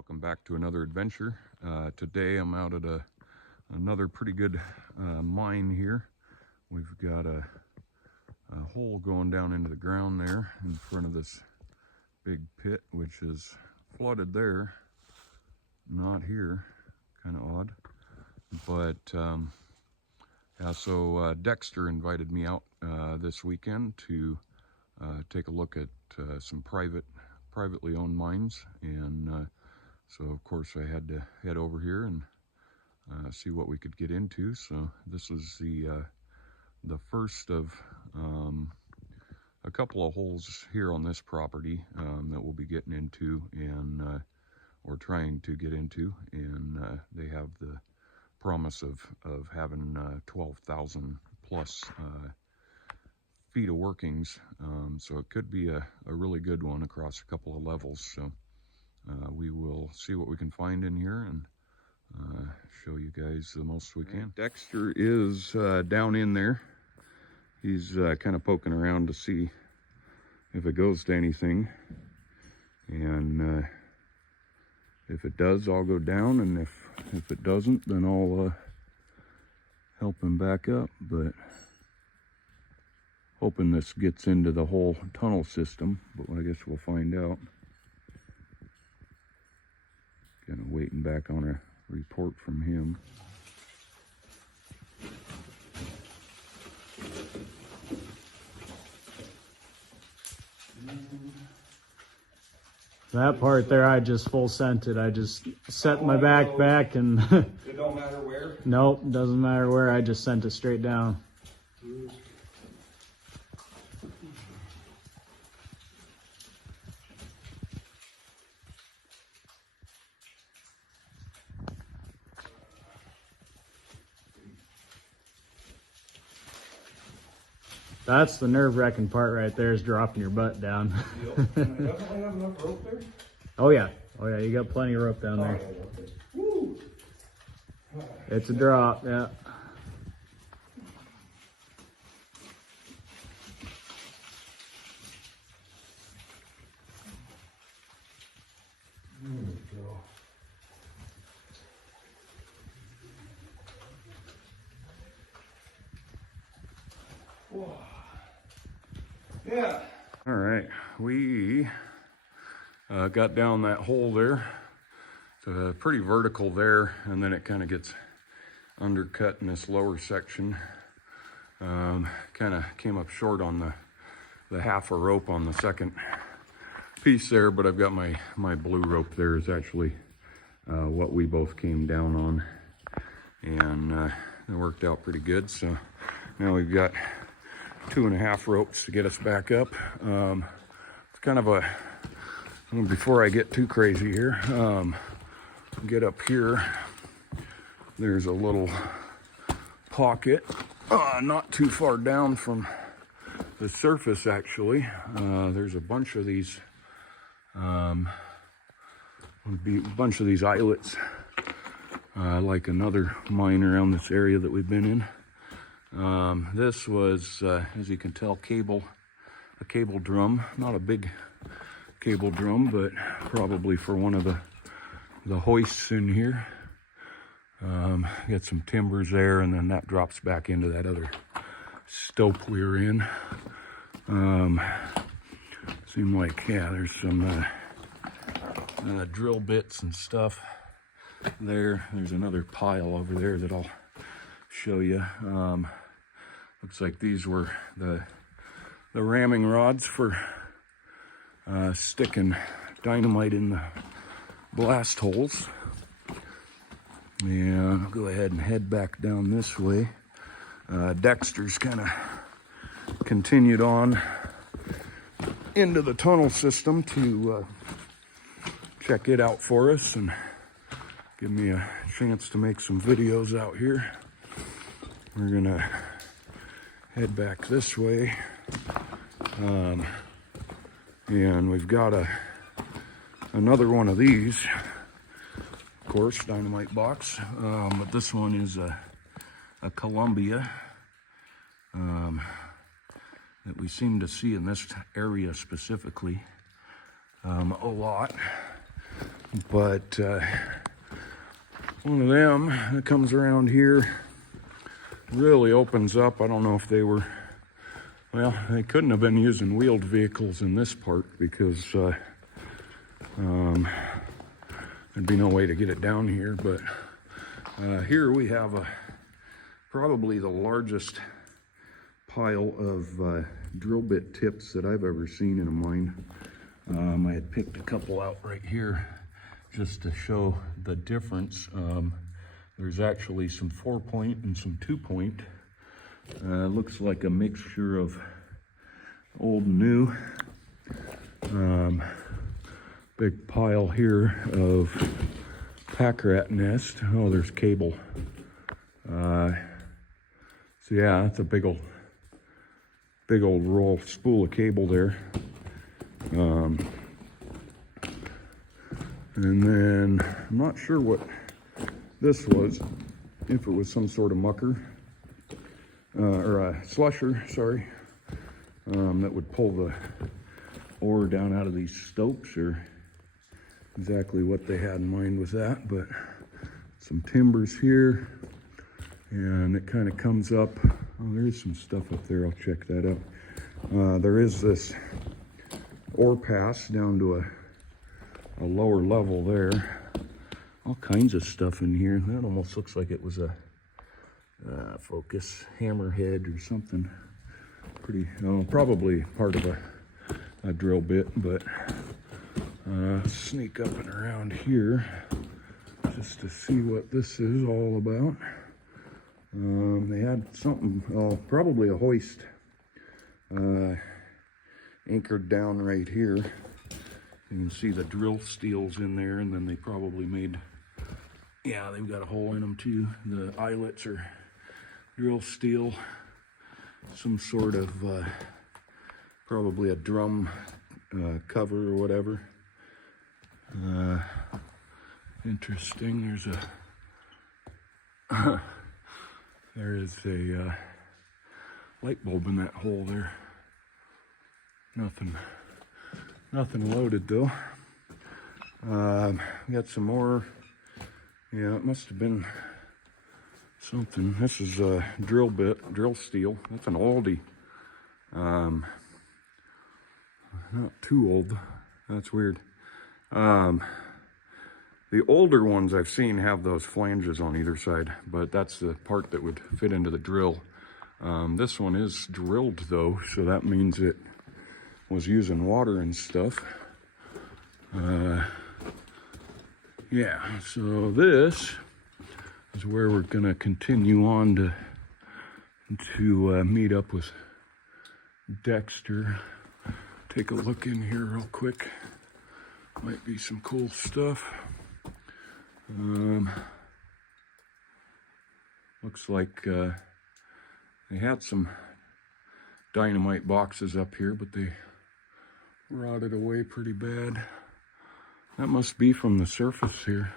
Welcome back to another adventure. Today I'm out at another pretty good mine here. We've got a hole going down into the ground there in front of this big pit, which is flooded there, not here. Kind of odd. But yeah, so Dexter invited me out this weekend to take a look at some privately owned mines, and so of course I had to head over here and see what we could get into. So this is the first of a couple of holes here on this property that we'll be getting into, and or trying to get into, and they have the promise of having 12,000 plus feet of workings, so it could be a really good one across a couple of levels. So we will see what we can find in here and show you guys the most we can. Dexter is down in there. He's kind of poking around to see if it goes to anything, and if it does, I'll go down, and if it doesn't, then I'll help him back up. But hoping this gets into the whole tunnel system, but I guess we'll find out. Kind of waiting back on a report from him. That part there, I just full scented. I just set my backpack and It don't matter where? Nope, doesn't matter where. I just sent it straight down. That's the nerve-wracking part right there, is dropping your butt down. Can I definitely have enough rope there? Oh yeah, you got plenty of rope down there. Woo. It's a drop, yeah. There we go. Whoa. Yeah. All right, we got down that hole there. It's pretty vertical there, and then it kind of gets undercut in this lower section. Kind of came up short on the half a rope on the second piece there, but I've got my blue rope there is actually what we both came down on, and it worked out pretty good. So now we've got 2.5 ropes to get us back up. It's kind of a, before I get too crazy here, get up here, there's a little pocket not too far down from the surface actually. There's a bunch of these islets, like another mine around this area that we've been in. This was, as you can tell, a cable drum. Not a big cable drum, but probably for one of the hoists in here. Got some timbers there, and then that drops back into that other stope we were in. Seemed like, yeah, there's some drill bits and stuff there. There's another pile over there that I'll show you. Looks like these were the ramming rods for sticking dynamite in the blast holes. And I'll go ahead and head back down this way. Dexter's kind of continued on into the tunnel system to check it out for us and give me a chance to make some videos out here. We're gonna head back this way, and we've got another one of these, of course, dynamite box, but this one is a Columbia that we seem to see in this area specifically a lot. But one of them that comes around here really opens up. I don't know if they were, well, they couldn't have been using wheeled vehicles in this part because there'd be no way to get it down here. But here we have probably the largest pile of drill bit tips that I've ever seen in a mine. I had picked a couple out right here just to show the difference. There's actually some 4-point and some 2-point. Looks like a mixture of old and new. Big pile here of pack rat nest. Oh, there's cable. So yeah, that's a big old roll spool of cable there. And then I'm not sure what this was, if it was some sort of mucker or a slusher, sorry, that would pull the ore down out of these stopes, or exactly what they had in mind with that. But some timbers here, and it kind of comes up. Oh, there is some stuff up there. I'll check that out. There is this ore pass down to a lower level there. All kinds of stuff in here. That almost looks like it was a focus hammerhead or something. Pretty, probably part of a drill bit, but sneak up and around here just to see what this is all about. They had something, probably a hoist anchored down right here. You can see the drill steels in there, and then they probably made, yeah, they've got a hole in them too. The eyelets are drill steel, some sort of, probably a drum cover or whatever. Interesting, there is a light bulb in that hole there. Nothing loaded though. Got some more. Yeah, it must have been something. This is a drill steel. That's an oldie. Not too old. That's weird. The older ones I've seen have those flanges on either side, but that's the part that would fit into the drill. This one is drilled though, so that means it was using water and stuff. Yeah, so this is where we're gonna continue on to meet up with Dexter. Take a look in here real quick. Might be some cool stuff. Looks like they had some dynamite boxes up here, but they rotted away pretty bad. That must be from the surface here,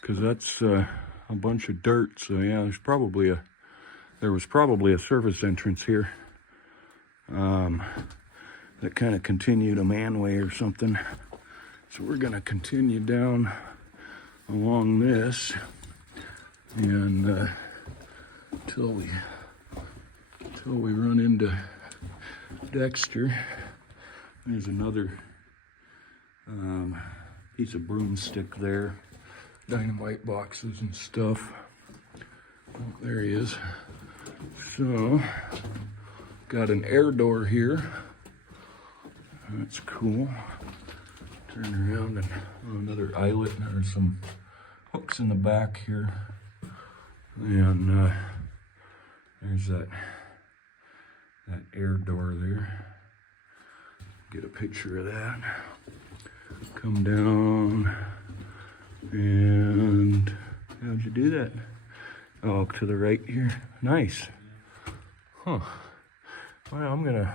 because that's a bunch of dirt. So yeah, there was probably a surface entrance here that kind of continued a manway or something. So we're gonna continue down along this, and till we run into Dexter. There's another piece of broomstick there, dynamite boxes and stuff. Oh, there he is. So, got an air door here. That's cool. Turn around, and another eyelet. There's some hooks in the back here, and there's that air door there. Get a picture of that. Come down, and how'd you do that? Oh, to the right here. Nice. Huh. Well, I'm gonna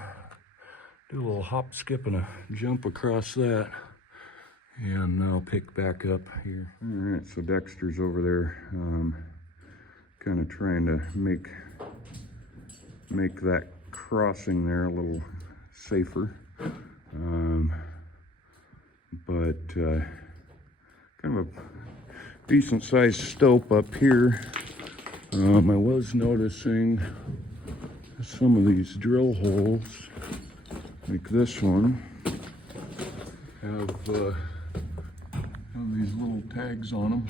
do a little hop, skip, and a jump across that, and I'll pick back up here. All right, so Dexter's over there, kind of trying to make that crossing there a little safer. But kind of a decent sized stope up here. I was noticing some of these drill holes, like this one, have these little tags on them.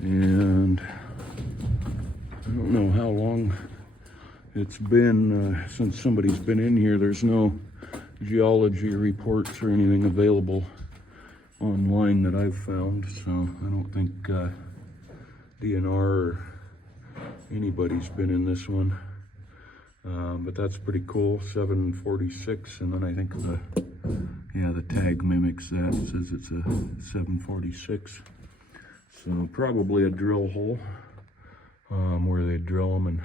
And I don't know how long it's been since somebody's been in here. There's no geology reports or anything available online that I've found, so I don't think DNR or anybody's been in this one. But that's pretty cool. 746, and then I think the tag mimics that. It says it's a 746. So probably a drill hole where they drill them and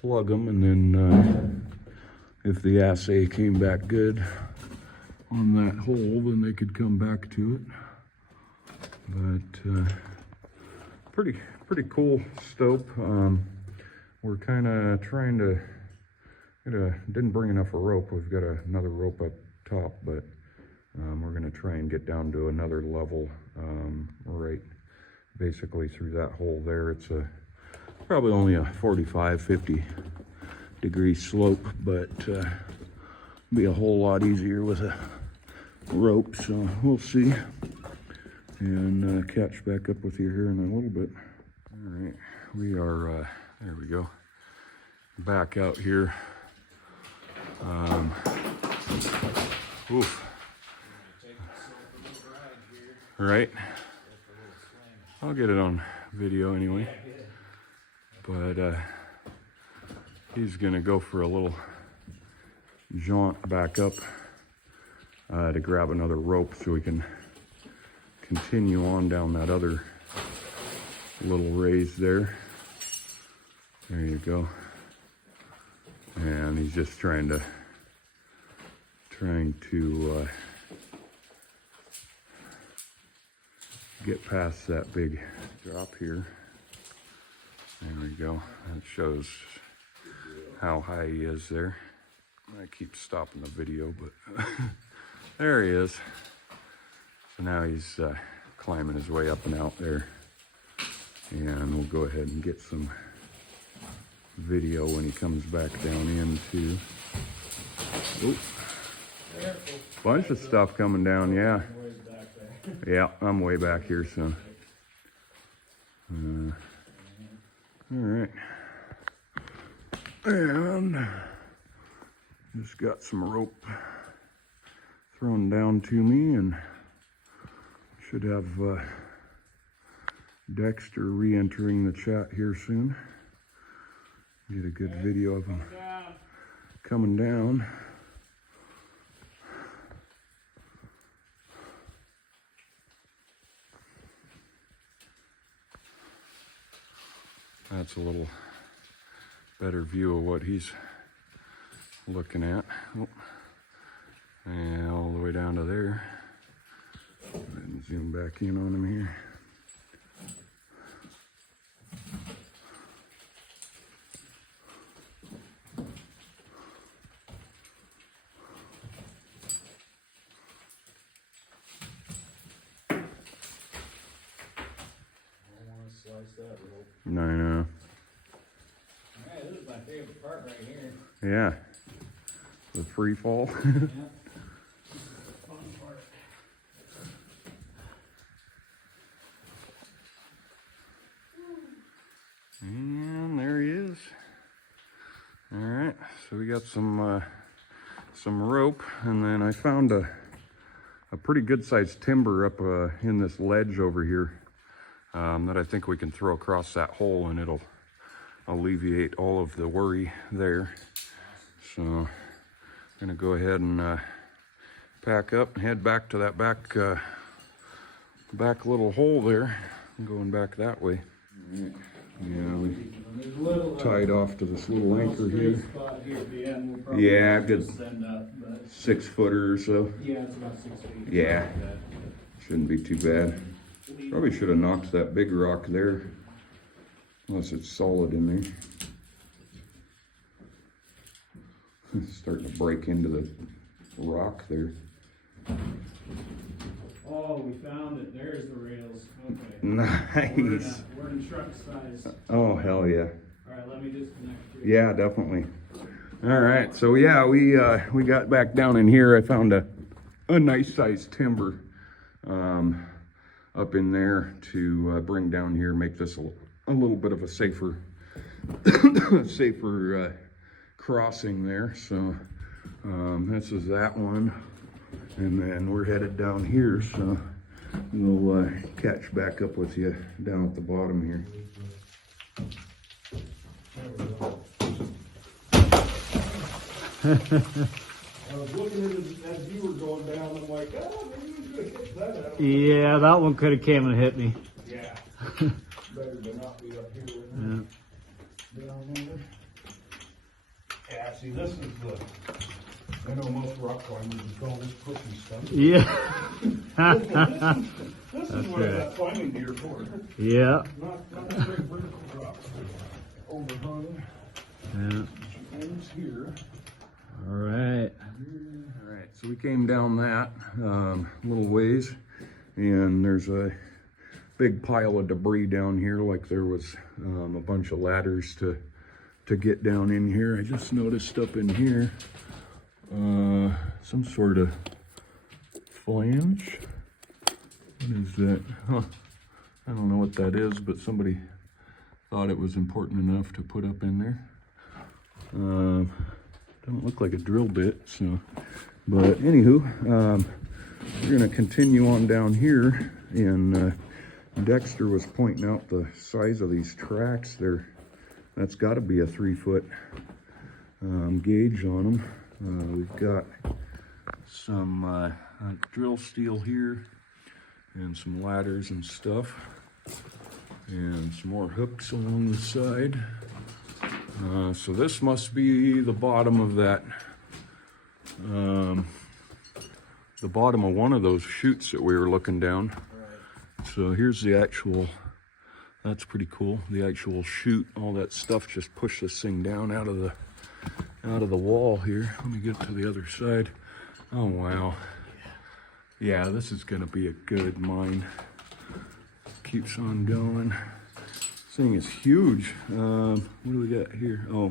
plug them, and then if the assay came back good on that hole, then they could come back to it. But pretty cool stope. We're kind of trying to didn't bring enough rope. We've got another rope up top, but we're going to try and get down to another level, right basically through that hole there. It's probably only a 45-50 degree slope, but be a whole lot easier with a rope, so we'll see, and catch back up with you here in a little bit. All right, we are there we go, back out here. Oof. Right, I'll get it on video anyway, but he's gonna go for a little jaunt back up to grab another rope so we can continue on down that other little raise there. There you go. And he's just trying to get past that big drop here. There we go. That shows how high he is there. I keep stopping the video, but there he is. So now he's climbing his way up and out there, and we'll go ahead and get some video when he comes back down into. Oop. Bunch of stuff coming down, yeah. Yeah, I'm way back here, so. All right. And just got some rope thrown down to me, and should have Dexter re-entering the chat here soon. Get a good video of him coming down. That's a little better view of what he's looking at. Oh. And all the way down to there. Go ahead and zoom back in on him here. No, I know. Alright, this is my favorite part right here. Yeah. The free fall. Yeah. This is the fun part. And there he is. Alright, so we got some rope, and then I found a pretty good sized timber up in this ledge over here. That I think we can throw across that hole, and it'll alleviate all of the worry there. So I'm gonna go ahead and pack up and head back to that back little hole there. I'm going back that way. Right. Yeah, we tied off to this little anchor here. Yeah, good 6 footer or so. Yeah, it's about 6 feet. Yeah, shouldn't be too bad. Probably should have knocked that big rock there, unless it's solid in there. It's starting to break into the rock there. Oh, we found it. There's the rails. Okay. Nice. We're in truck size. Oh, hell yeah. All right, let me disconnect you. Yeah, definitely. All right, so yeah, we got back down in here. I found a nice sized timber up in there to bring down here, make this a little bit of a safer safer crossing there. So this is that one, and then we're headed down here. So we'll catch back up with you down at the bottom here. I was looking at it as you were going down, I'm like, oh, maybe we could hit that out. Yeah, that one could have came and hit me. Yeah. Better than not be up here with me. Down there. Yeah, see, this is the, I know most rock climbers would call this pussy stuff. Yeah. This is what that climbing gear for. Yeah. Not a very vertical drop. Overhung. Yeah. Ends here. All right. All right, so we came down that little ways, and there's a big pile of debris down here, like there was a bunch of ladders to get down in here. I just noticed up in here some sort of flange. What is that? Huh. I don't know what that is, but somebody thought it was important enough to put up in there. Doesn't look like a drill bit, so, but anywho, we're gonna continue on down here, and Dexter was pointing out the size of these tracks there. That's got to be a 3-foot gauge on them. We've got some drill steel here, and some ladders and stuff, and some more hooks along the side. So this must be the bottom of that, the bottom of one of those chutes that we were looking down. So here's the actual, that's pretty cool. The actual chute, all that stuff just pushed this thing down out of the wall here. Let me get to the other side. Oh wow. Yeah, this is gonna be a good mine. Keeps on going. This thing is huge. What do we got here? Oh,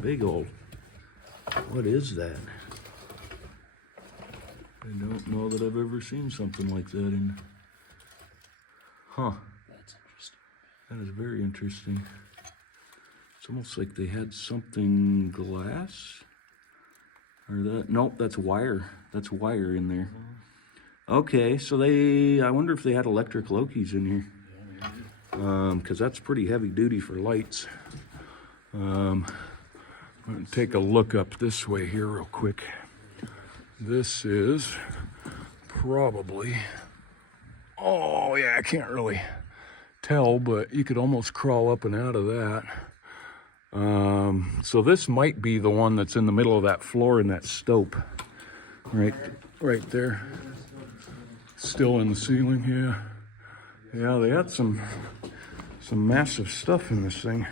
big old. What is that? I don't know that I've ever seen something like that in. Huh. That's interesting. That is very interesting. It's almost like they had something glass. Or that, nope, that's wire. That's wire in there. Okay, so I wonder if they had electric Loki's in here. Because that's pretty heavy duty for lights. I'm gonna take a look up this way here real quick. This is probably, oh yeah, I can't really tell, but you could almost crawl up and out of that. So this might be the one that's in the middle of that floor in that stope. Right there. Still in the ceiling, yeah. Yeah, they had some massive stuff in this thing.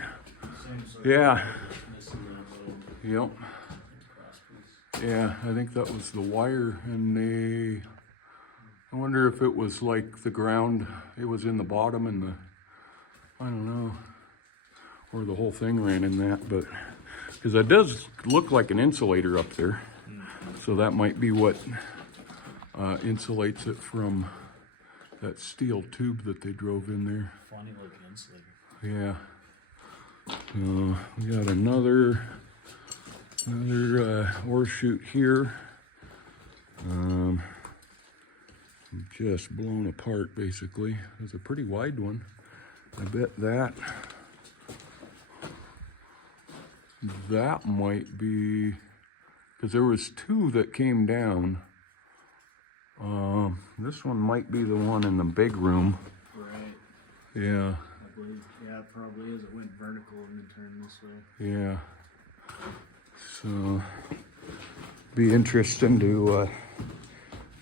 Yeah. Yep. Yeah, I think that was the wire, and I wonder if it was like the ground, it was in the bottom and I don't know, or the whole thing ran in that, but, because it does look like an insulator up there. So that might be what insulates it from that steel tube that they drove in there. Funny looking insulator. Yeah. We got another ore chute here. Just blown apart basically. It's a pretty wide one. I bet that might be, because there was two that came down. This one might be the one in the big room. Right. Yeah. I believe, yeah, it probably is. It went vertical and then turned this way. Yeah. So, be interesting to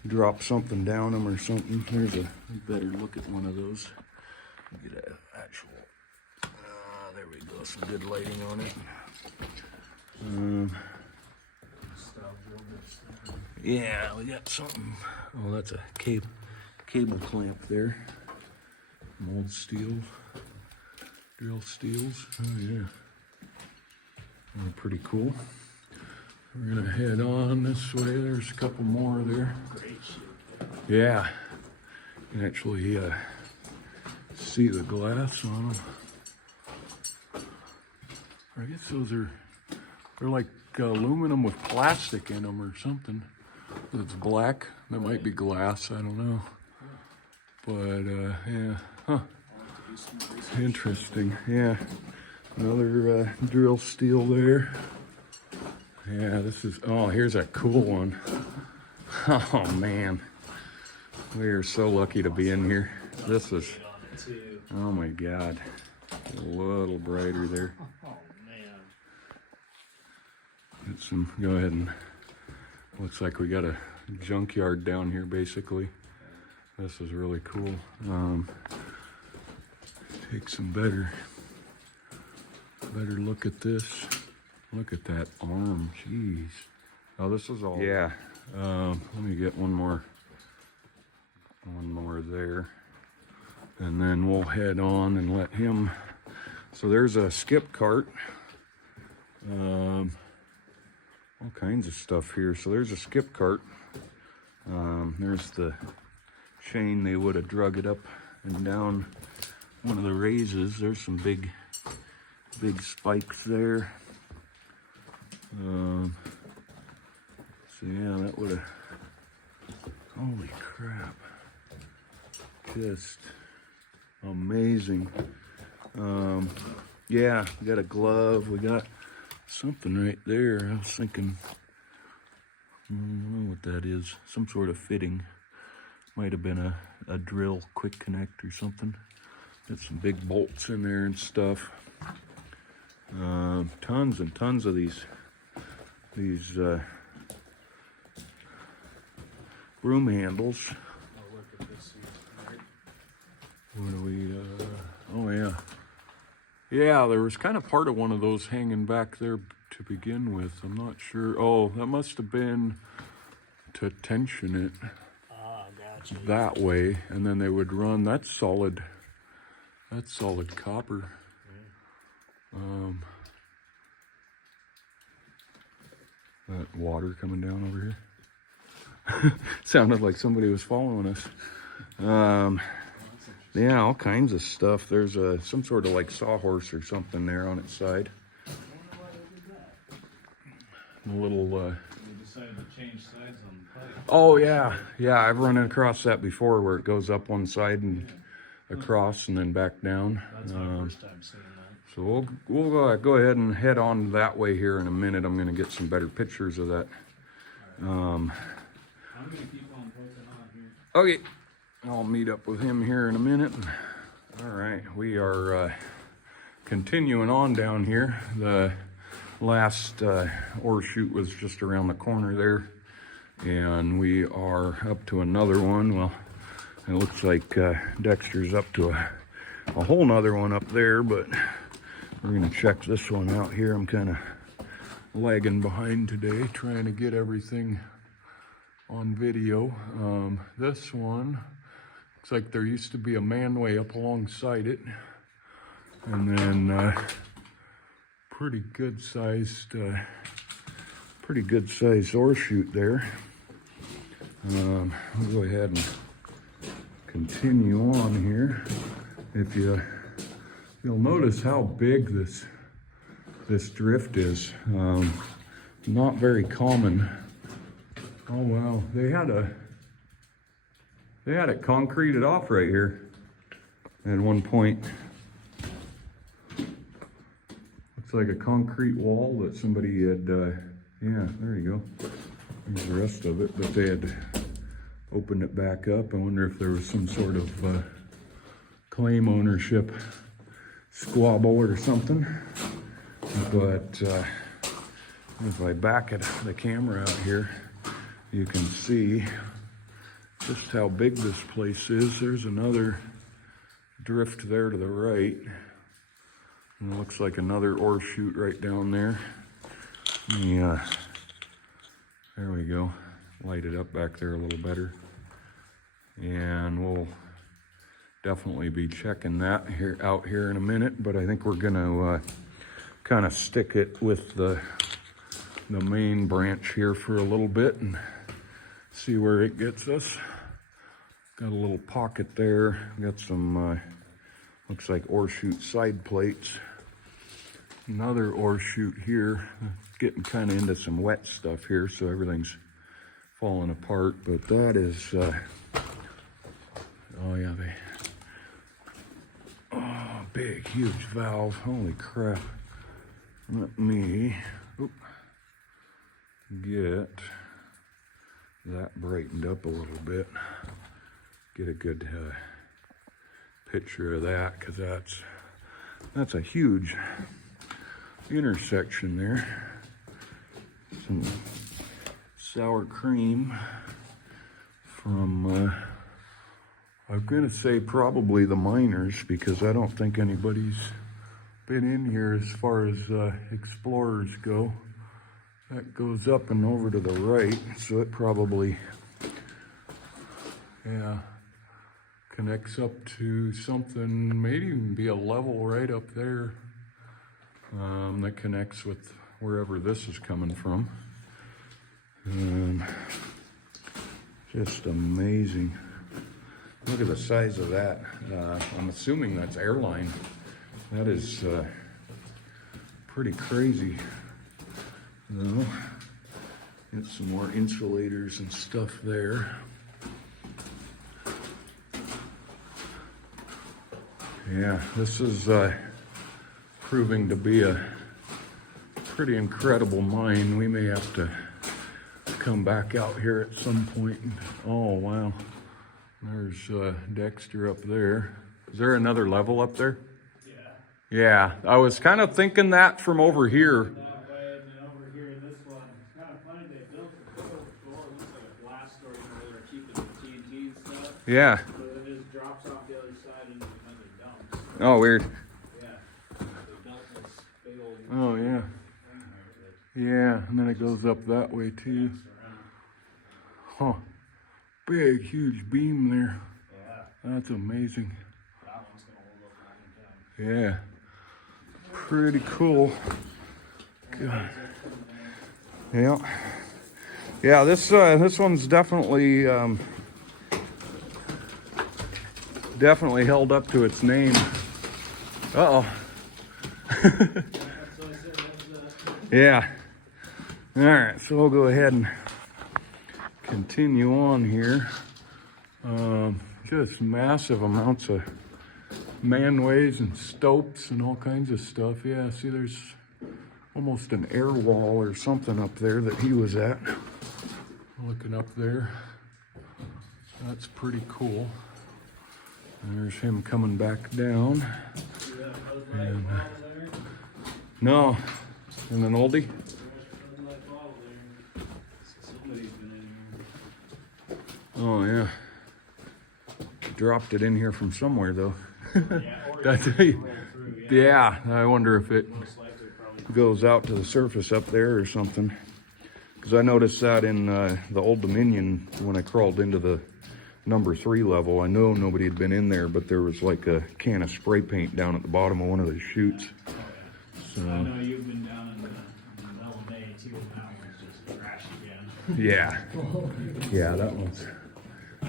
drop something down them or something. There's a better look at one of those. Get an actual. There we go. Some good lighting on it. Yeah, we got something. Oh, that's a cable clamp there. Mold steel, drill steels. Oh yeah, oh, pretty cool. We're gonna head on this way. There's a couple more there. Yeah, you can actually see the glass on them. I guess they're like aluminum with plastic in them or something. It's black. That might be glass. I don't know. But yeah, huh. Interesting. Yeah, another drill steel there. Yeah, this is. Oh, here's a cool one. Oh man, we are so lucky to be in here. This is. Oh my God, a little brighter there. Get some. Go ahead and. Looks like we got a junkyard down here, basically. This is really cool. Take some better look at this. Look at that arm, jeez. Oh, this is all. Yeah. Let me get one more there, and then we'll head on and let him. So there's a skip cart. All kinds of stuff here. So there's a skip cart. There's the chain. They would have drug it up and down one of the raises. There's some big spikes there. So yeah, that would have. Holy crap! Just amazing. Yeah, we got a glove. We got something right there. I was thinking, I don't know what that is. Some sort of fitting. Might have been a drill, quick connect or something. Got some big bolts in there and stuff. Tons and tons of these broom handles. What do we? Oh yeah. Yeah, there was kind of part of one of those hanging back there to begin with. I'm not sure. Oh, that must have been to tension it Gotcha. that way, and then they would run. That's solid copper. That water coming down over here. Sounded like somebody was following us. Yeah, all kinds of stuff. There's some sort of like sawhorse or something there on its side. A little. We decided to change sides on the pipe. Oh yeah, I've run across that before, where it goes up one side and across and then back down. That's my first time seeing that. So we'll go ahead and head on that way here in a minute. I'm gonna get some better pictures of that. I'm gonna keep on poking on here. Okay, I'll meet up with him here in a minute. All right, we are continuing on down here. The last ore chute was just around the corner there, and we are up to another one. Well, it looks like Dexter's up to a whole nother one up there, but we're gonna check this one out here. I'm kind of lagging behind today, trying to get everything on video. This one looks like there used to be a manway up alongside it, and then pretty good sized ore chute there. We'll go ahead and continue on here. If you'll notice how big this drift is. Not very common. Oh wow, they had it concreted off right here at one point. Looks like a concrete wall that somebody had, yeah, there you go. There's the rest of it, but they had opened it back up. I wonder if there was some sort of claim ownership squabble or something. But if I back the camera out here, you can see just how big this place is. There's another drift there to the right. And it looks like another ore chute right down there. Yeah, there we go. light it up back there a little better. And we'll definitely be checking that out here in a minute, but I think we're gonna kind of stick it with the main branch here for a little bit and see where it gets us. Got a little pocket there. Got some, looks like ore chute side plates. Another ore chute here. Getting kind of into some wet stuff here, so everything's falling apart, but that is, oh yeah, big, huge valve. Holy crap. Let me get that brightened up a little bit. Get a good picture of that, because that's a huge intersection there. Some sour cream from I'm gonna say probably the miners, because I don't think anybody's been in here as far as explorers go. That goes up and over to the right, so it probably, yeah, connects up to something, maybe even be a level right up there that connects with wherever this is coming from. Just amazing. Look at the size of that. I'm assuming that's airline. That is pretty crazy. Get some more insulators and stuff there. Yeah, this is proving to be a pretty incredible mine. We may have to come back out here at some point. Oh, wow. There's Dexter up there. Is there another level up there? Yeah. Yeah, I was kind of thinking that from over here. That way, and then over here, this one. It's kind of funny they built the floor. It looks like a blast door, where they're keeping the TNT and stuff. Yeah. So it just drops off the other side into another dump. Oh, weird. Yeah. They built this big old Oh, yeah. Yeah, and then it goes up that way too. Huh. Big, huge beam there. Yeah. That's amazing. That one's gonna hold up back in town. Yeah. Pretty cool. God. Yeah. Yeah, this one's definitely definitely held up to its name. Uh-oh. Yeah. All right, so we'll go ahead and continue on here. Just massive amounts of manways and stopes and all kinds of stuff. Yeah, see there's almost an air wall or something up there that he was at. Looking up there. That's pretty cool. And there's him coming back down. And, no, in an oldie? Oh yeah. Dropped it in here from somewhere though. Yeah, I wonder if it goes out to the surface up there or something. Because I noticed that in the Old Dominion when I crawled into the number 3 level. I know nobody had been in there, but there was like a can of spray paint down at the bottom of one of the chutes. So, I know you've been down in the middle of May too, and that one's just trash again. yeah. Yeah, that one's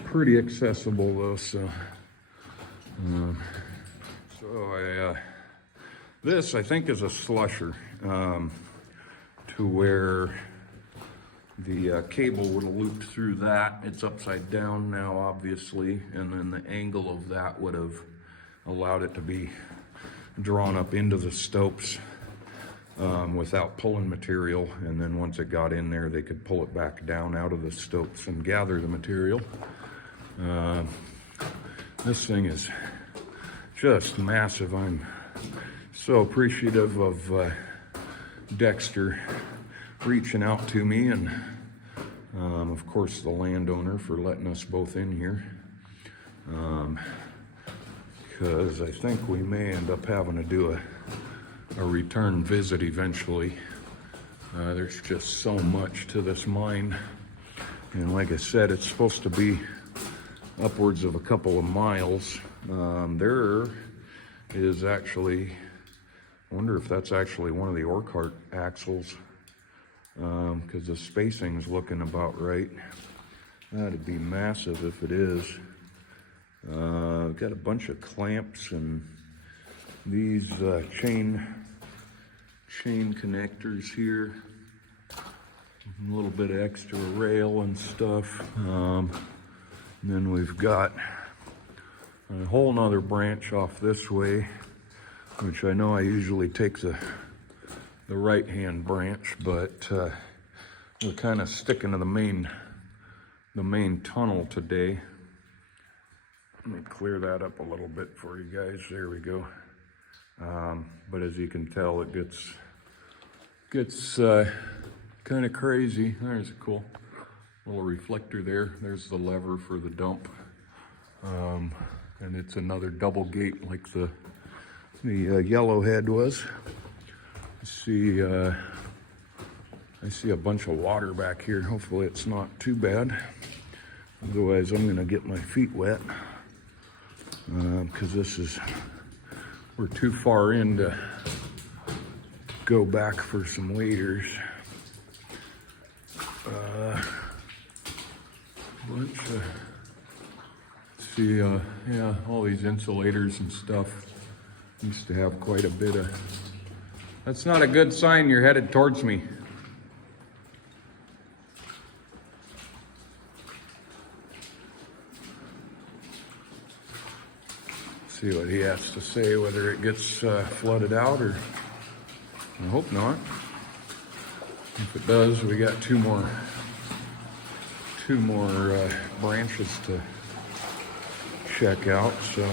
pretty accessible though, so. This I think is a slusher, to where the cable would have looped through that. It's upside down now, obviously, and then the angle of that would have allowed it to be drawn up into the stopes without pulling material, and then once it got in there, they could pull it back down out of the stopes and gather the material. This thing is just massive. I'm so appreciative of Dexter reaching out to me, and of course the landowner for letting us both in here, because I think we may end up having to do a return visit eventually. There's just so much to this mine. And like I said, it's supposed to be upwards of a couple of miles. There is actually, I wonder if that's actually one of the ore cart axles, because the spacing's looking about right. That'd be massive if it is. Got a bunch of clamps and these chain connectors here. A little bit of extra rail and stuff. And then we've got a whole nother branch off this way, which I know I usually take the right hand branch, but we're kind of sticking to the main tunnel today. Let me clear that up a little bit for you guys. There we go. But as you can tell, it gets kind of crazy. There's a cool little reflector there. There's the lever for the dump. And it's another double gate like the yellowhead was. I see a bunch of water back here. Hopefully it's not too bad. Otherwise I'm gonna get my feet wet. Because we're too far in to go back for some waders. Yeah, all these insulators and stuff. Used to have quite a bit of. That's not a good sign you're headed towards me. See what he has to say, whether it gets flooded out or. I hope not. If it does, we got two more branches to check out, so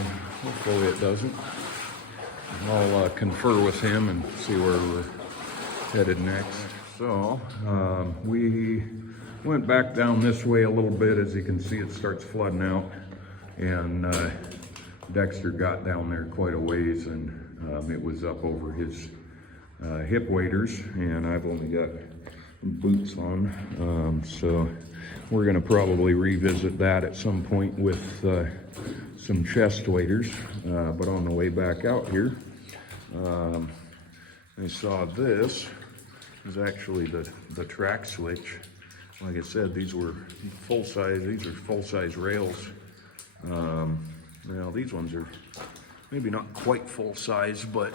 hopefully it doesn't. I'll confer with him and see where we're headed next. So we went back down this way a little bit. As you can see, it starts flooding out, and Dexter got down there quite a ways, and it was up over his hip waders, and I've only got boots on, so we're going to probably revisit that at some point with some chest waders. But on the way back out here, I saw this is actually the track switch. Like I said, these were full size. These are full size rails. Now these ones are maybe not quite full size, but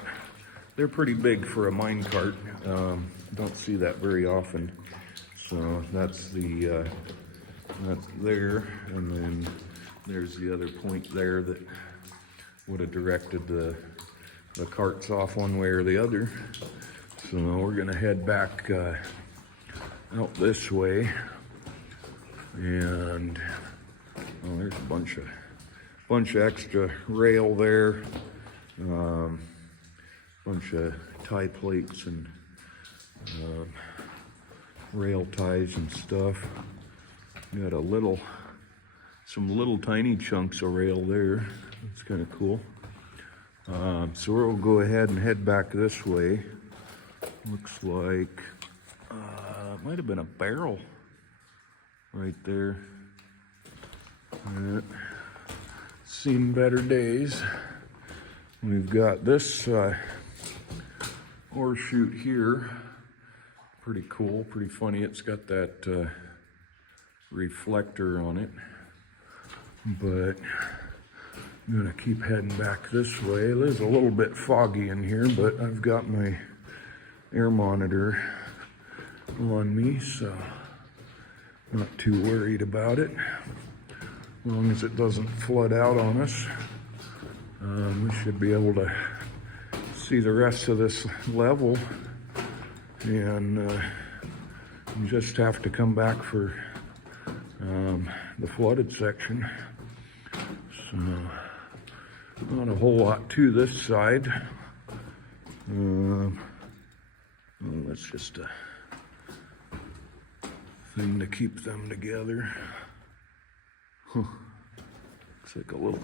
they're pretty big for a mine cart. Don't see that very often. So that's that's there, and then there's the other point there that would have directed the carts off one way or the other. So we're gonna head back out this way, and there's a bunch of extra rail there, bunch of tie plates and rail ties and stuff. Got some little tiny chunks of rail there. That's kind of cool. So we'll go ahead and head back this way. Looks like it might have been a barrel right there. Seen better days. We've got this ore chute here. Pretty cool, pretty funny. It's got that reflector on it, but I'm gonna keep heading back this way. It is a little bit foggy in here, but I've got my air monitor on me, so not too worried about it. As long as it doesn't flood out on us, we should be able to see the rest of this level, and you just have to come back for the flooded section. So not a whole lot to this side. Well, that's just a thing to keep them together. Looks like a little,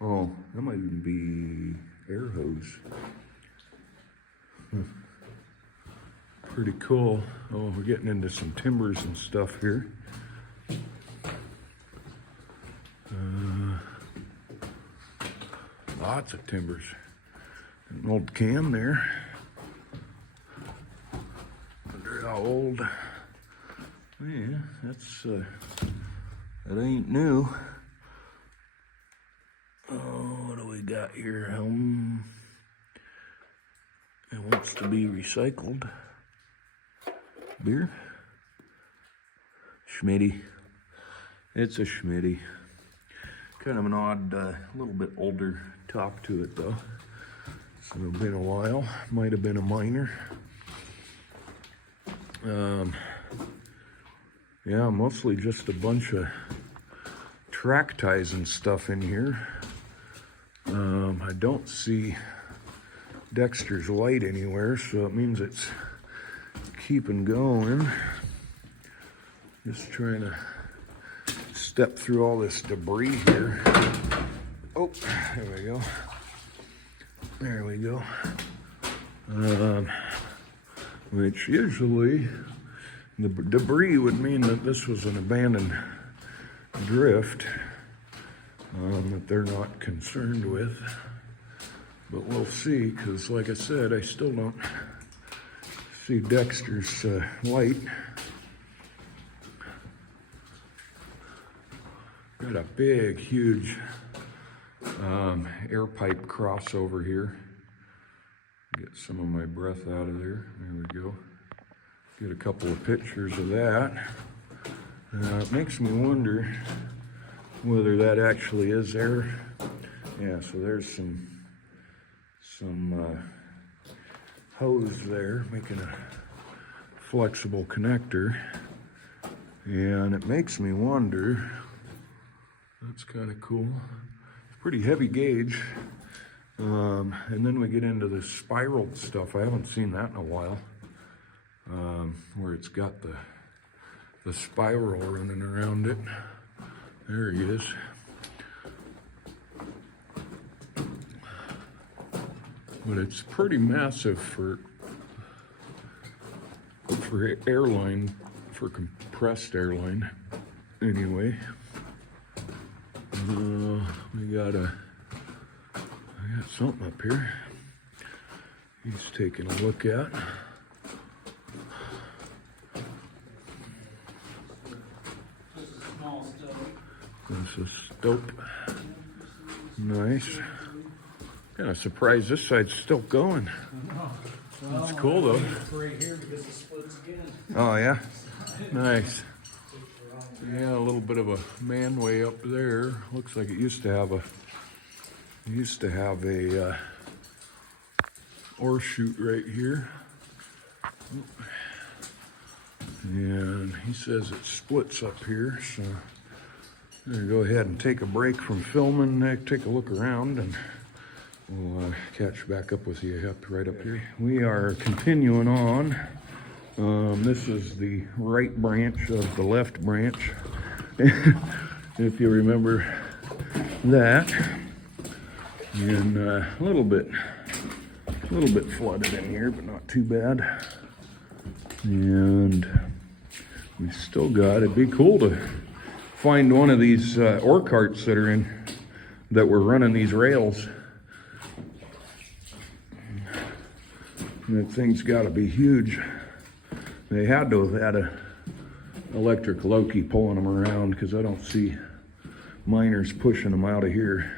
oh, that might even be air hose. Pretty cool. Oh, we're getting into some timbers and stuff here. Lots of timbers. An old can there. Wonder how old. Yeah, that ain't new. Oh, what do we got here? It wants to be recycled. Beer? Schmitty. It's a Schmitty. Kind of an odd, little bit older top to it though. It's been a while. Might have been a miner. Yeah, mostly just a bunch of track ties and stuff in here. I don't see Dexter's light anywhere, so it means it's keeping going. Just trying to step through all this debris here. Oh, there we go. There we go. Which usually the debris would mean that this was an abandoned drift that they're not concerned with. But we'll see, because like I said, I still don't see Dexter's light. Got a big, huge air pipe crossover here. Get some of my breath out of there. There we go. Get a couple of pictures of that. It makes me wonder whether that actually is air. Yeah, so there's some hose there making a flexible connector. And it makes me wonder, that's kind of cool. It's pretty heavy gauge. And then we get into the spiraled stuff. I haven't seen that in a while. Where it's got the spiral running around it. There he is. But it's pretty massive for airline, for compressed airline. Anyway, I got something up here. He's taking a look at. This is stope. Nice. Kind of surprised this side's still going. That's cool though. Right here because it splits again. Oh yeah, nice. Yeah, a little bit of a manway up there. Looks like it used to have a ore chute right here. And he says it splits up here, so I'm gonna go ahead and take a break from filming, take a look around, and we'll catch back up with you right up here. We are continuing on. This is the right branch of the left branch, if you remember that. And a little bit flooded in here, but not too bad. And we still got, it'd be cool to find one of these ore carts that were running these rails. That thing's got to be huge. They had to have had a electric Loki pulling them around, because I don't see miners pushing them out of here.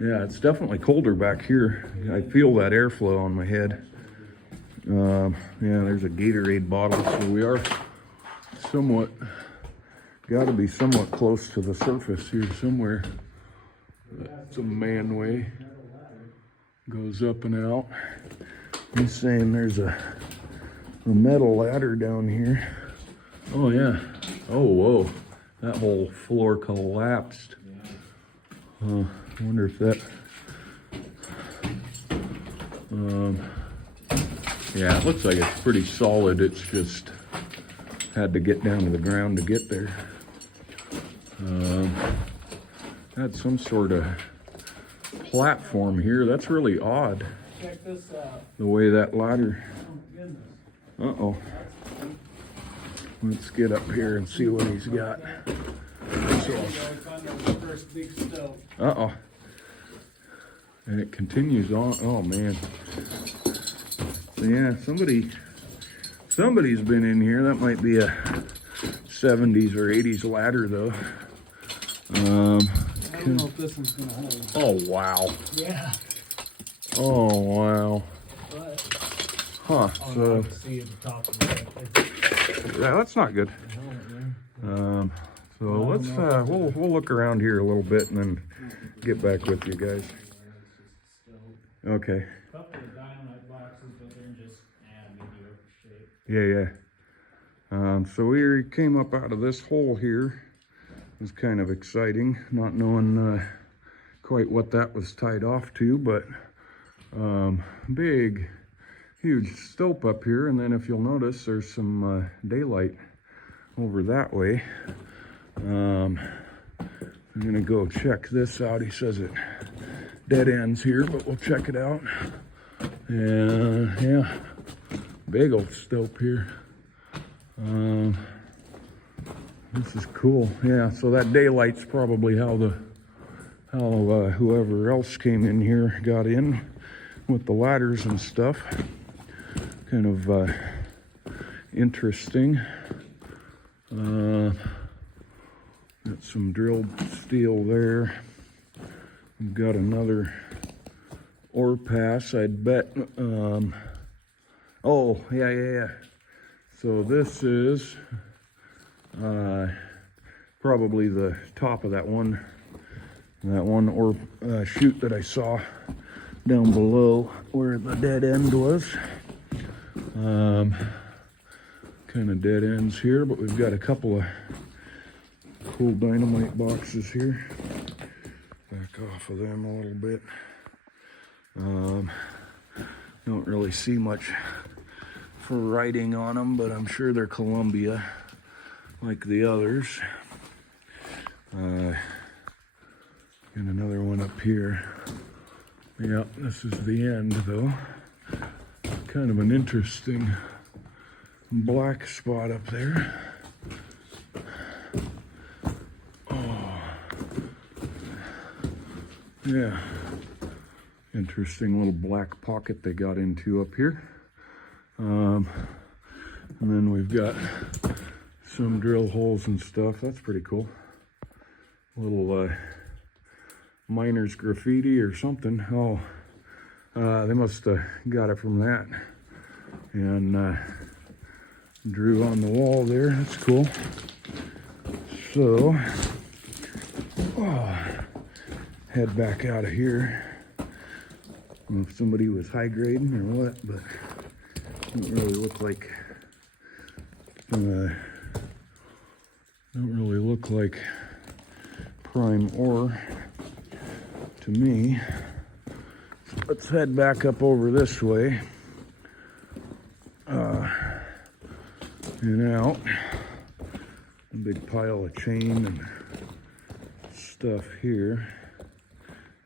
Yeah, it's definitely colder back here. I feel that airflow on my head. Yeah, there's a Gatorade bottle, so we are got to be somewhat close to the surface here somewhere. It's a manway. Goes up and out. He's saying there's a metal ladder down here. Oh yeah. Oh whoa. That whole floor collapsed. I wonder if that... yeah, it looks like it's pretty solid. It's just had to get down to the ground to get there. Had some sort of platform here. That's really odd. Check this out. The way that ladder... Oh my goodness. Uh-oh. Let's get up here and see what he's got. First big stope. Uh-oh. And it continues on. Oh, man. Yeah, somebody's been in here. That might be a 70s or 80s ladder, though. I don't know if this one's gonna hold. Oh, wow. Yeah. Oh, wow. But, Huh. oh, So, I can see at the top of it. yeah, that's not good. So let's we'll look around here a little bit and then get back with you guys. Okay. Couple of dynamite boxes, but they're just mediocre shape. Yeah. So we came up out of this hole here. It was kind of exciting, not knowing quite what that was tied off to, but big, huge stope up here. And then if you'll notice, there's some daylight over that way. I'm gonna go check this out. He says it dead ends here, but we'll check it out. And yeah, big old stope here. This is cool. Yeah, so that daylight's probably how whoever else came in here got in with the ladders and stuff. Kind of interesting. Got some drilled steel there. We've got another ore pass, I'd bet. Oh, yeah. So this is probably the top of that one ore chute that I saw down below where the dead end was. Kind of dead ends here, but we've got a couple of cool dynamite boxes here. Back off of them a little bit. Don't really see much for writing on them, but I'm sure they're Columbia like the others. Got another one up here. Yep, this is the end though. Kind of an interesting black spot up there. Oh, yeah. Interesting little black pocket they got into up here. And then we've got some drill holes and stuff. That's pretty cool. Little miner's graffiti or something. Oh, they must have got it from that. And drew on the wall there. That's cool. So, head back out of here. I don't know if somebody was high grading or what, but it don't really look like prime ore to me. So let's head back up over this way. And out. A big pile of chain and stuff here.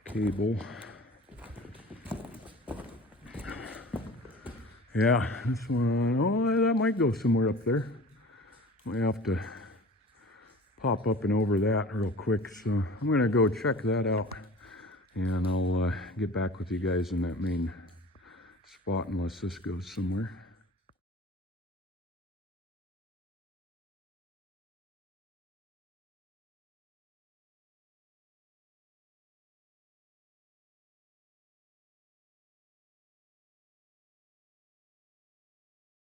Cable. Yeah, this one, oh, that might go somewhere up there. We have to pop up and over that real quick. So I'm gonna go check that out and I'll get back with you guys in that main spot unless this goes somewhere.